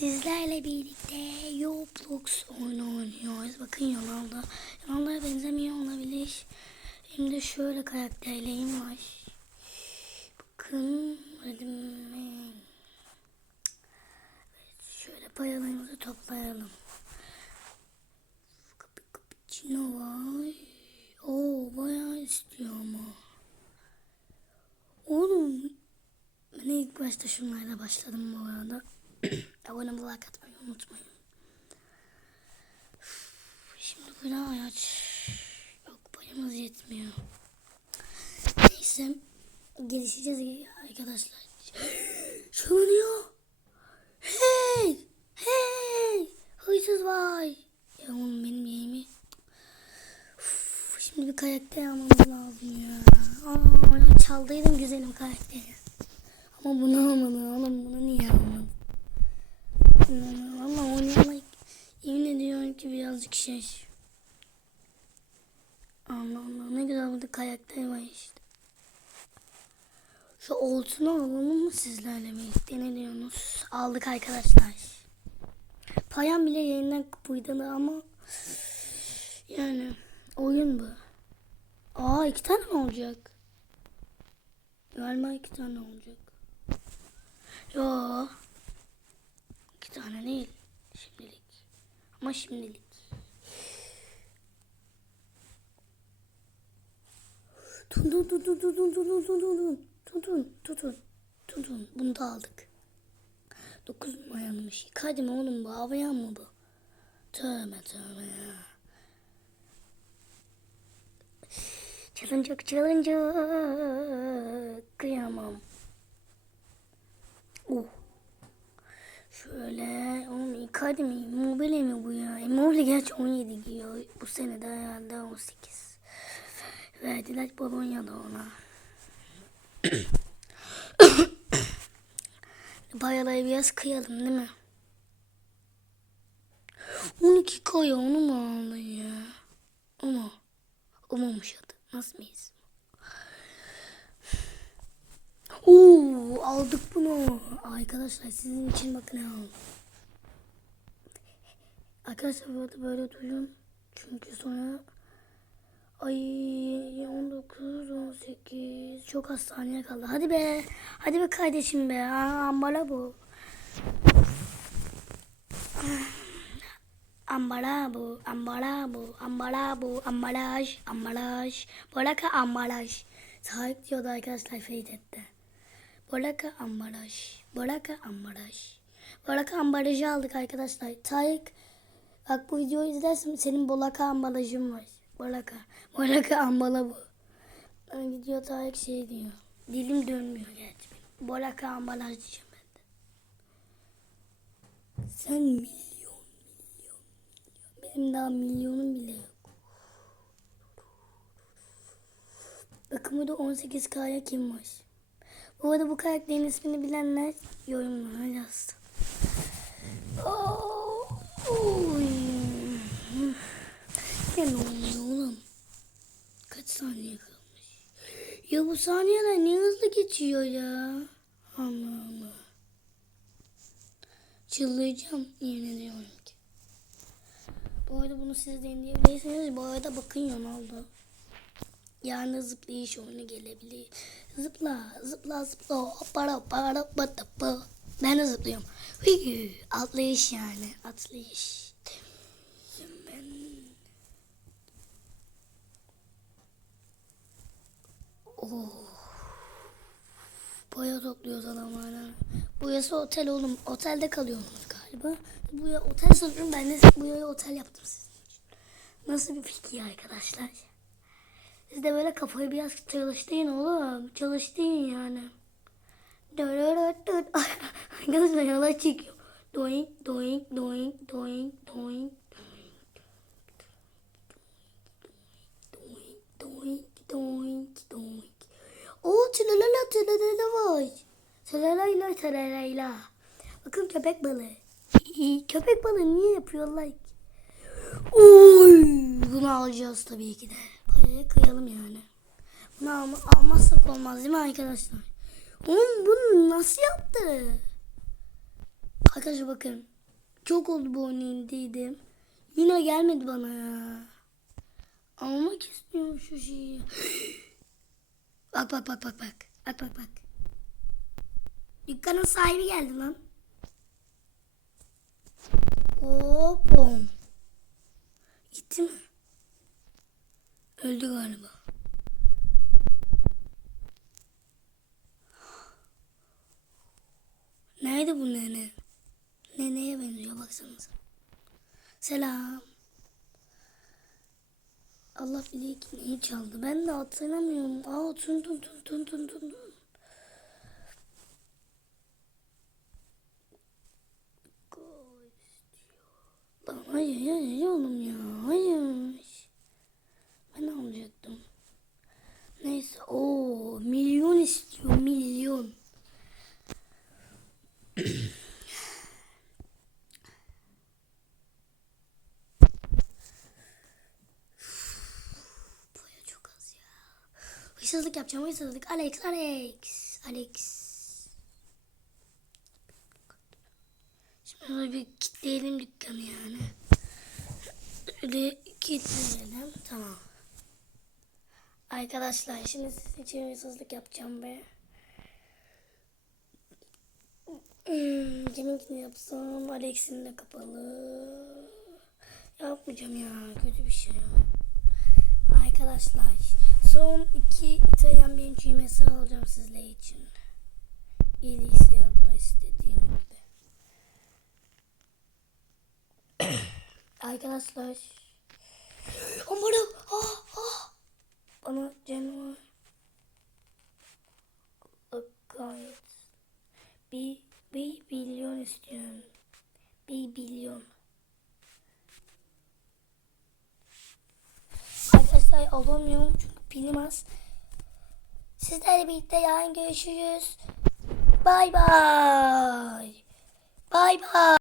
sizlerle birlikte Roblox oyunu oynuyoruz. Bakın Yolanda. Yolanda'ya benzemiyor olabilir. De şöyle karakterlerim var. Bakın. Evet, şöyle payalarımızı toplayalım. Cappuccino var. Oo bayağı istiyor ama. Oğlum ben ilk başta şunlarla başladım bu arada. Abone olmayı, like atmayı unutmayın. Şimdi burada ayaç. Yok payımız yetmiyor. Neyse. Gelişeceğiz arkadaşlar. Çalınıyor. Hey! Hey! Hırsız var. Ya oğlum benim yeğimi. Şimdi bir karakter almamız lazım ya. Aa, çaldıydım güzelim karakteri. Ama bunu almadı oğlum bunu niye almadı? Valla oynayamak yemin ediyorum ki birazcık şey. Allah Allah ne güzel burada karakter var işte. Şu oltunu alalım mı sizlerle birlikte ne diyorsunuz? Aldık arkadaşlar. Payam bile yerinden kıpırdadı ama yani oyun bu. Aa iki tane mi olacak? Galiba iki tane olacak. Yo iki tane değil. Şimdilik. Ama şimdilik. Tutun tutun tutun tutun tutun tutun tutun tutun bunu da aldık. 9 numaramış. Hadi mi oğlum bu havaya mı bu? Tövbe tövbe ya. Çalıncak çalıncak kıyamam. Oh. Şöyle oğlum Icardi mi? Immobile mi bu ya? Immobile gerçi 17 giyiyor. Bu sene de herhalde 18. Verdiler Bolonya'da ona. Paraları biraz kıyalım değil mi? 12 koy onu mu aldın ya? O mu? O muymuş adı? Nasıl mıyız? Oo, aldık bunu. Arkadaşlar sizin için bakın aldım. Arkadaşlar burada böyle duyun. Çünkü sonra ay 19 18 çok az saniye kaldı. Hadi be. Hadi be kardeşim be. Ambala bu. Ambala bu, ambala bu, ambala bu, ambalaj, ambalaj. Bolaka ambalaj. Sahip diyordu arkadaşlar Ferit Bolaka ambalaj. Bolaka ambalaj. Bolaka ambalajı aldık arkadaşlar. Tarık bak bu videoyu izlersen senin bolaka ambalajın var. Bolaka. Bolaka ambala bu. Yani video Tarık şey diyor. Dilim dönmüyor gerçi. Bolaka ambalaj diyeceğim ben de. Sen milyon milyon. Benim daha milyonum bile yok. Bakın burada 18K'ya kim var? Bu arada bu karakterin ismini bilenler yorumlara yazsın. Oo, oy. Ya ne oluyor oğlum? Kaç saniye kalmış? Ya bu saniyeler ne hızlı geçiyor ya. Allah Allah. Çıldıracağım yemin ediyorum ki. Bu arada bunu siz de indirebilirsiniz. Bu arada bakın Ronaldo. Yarın zıplayış oyunu gelebilir. Zıpla, zıpla, zıpla. Hoppara, hoppara, hoppara, hoppara. Ben de zıplıyorum. Hıyy, atlayış yani. Atlayış. Ben... Oh. Boya topluyoruz adamlarla. Burası otel oğlum. Otelde kalıyorsunuz galiba. Buraya otel sanıyorum. Ben de buraya otel yaptım sizin için. Nasıl bir fikir arkadaşlar? Siz de böyle kafayı biraz çalıştırın oğlum. Çalıştırın yani. Arkadaşlar yola çekiyor. Doink doink doink doink doink. Doink doink. Oo tülalala tülalala var. Tülalayla tülalayla. Bakın köpek balığı. köpek balığı niye yapıyorlar ki? Oy, bunu alacağız tabii ki de. Paraya kıyalım yani. Bunu alma, almazsak olmaz değil mi arkadaşlar? Oğlum bunu nasıl yaptı? Arkadaşlar bakın. Çok oldu bu oynayındaydım. Yine gelmedi bana ya. Almak istiyorum şu şeyi. Bak bak bak bak bak. Bak bak bak. Dükkanın sahibi geldi lan. Hop bom. Gitti mi? Öldü galiba. Nerede bu nene? Neneye benziyor baksanıza. Selam. Allah bilir ki neyi çaldı. Ben de hatırlamıyorum. Aa tun tun tun tun tun tun tun. Lan hayır hayır oğlum ya. Hayır. Alacaktım. Neyse. o milyon istiyor milyon. Hırsızlık yapacağım hırsızlık. Alex Alex. Alex. Şimdi böyle bir kilitleyelim dükkanı yani. Öyle kilitleyelim. Tamam. Arkadaşlar şimdi sizin için hırsızlık yapacağım be. Hmm, yapsam Alex'in de kapalı. Yapmayacağım ya kötü bir şey. Arkadaşlar son iki İtalyan bir düğmesi alacağım sizler için. İyiyse ya da istediğim gibi. Arkadaşlar. Umarım. Ah. Bana canavar. Gayet. Bir, bir milyon istiyorum. Bir milyon. Arkadaşlar alamıyorum çünkü pilim az. Sizlerle birlikte yarın görüşürüz. Bay bay. Bay bay.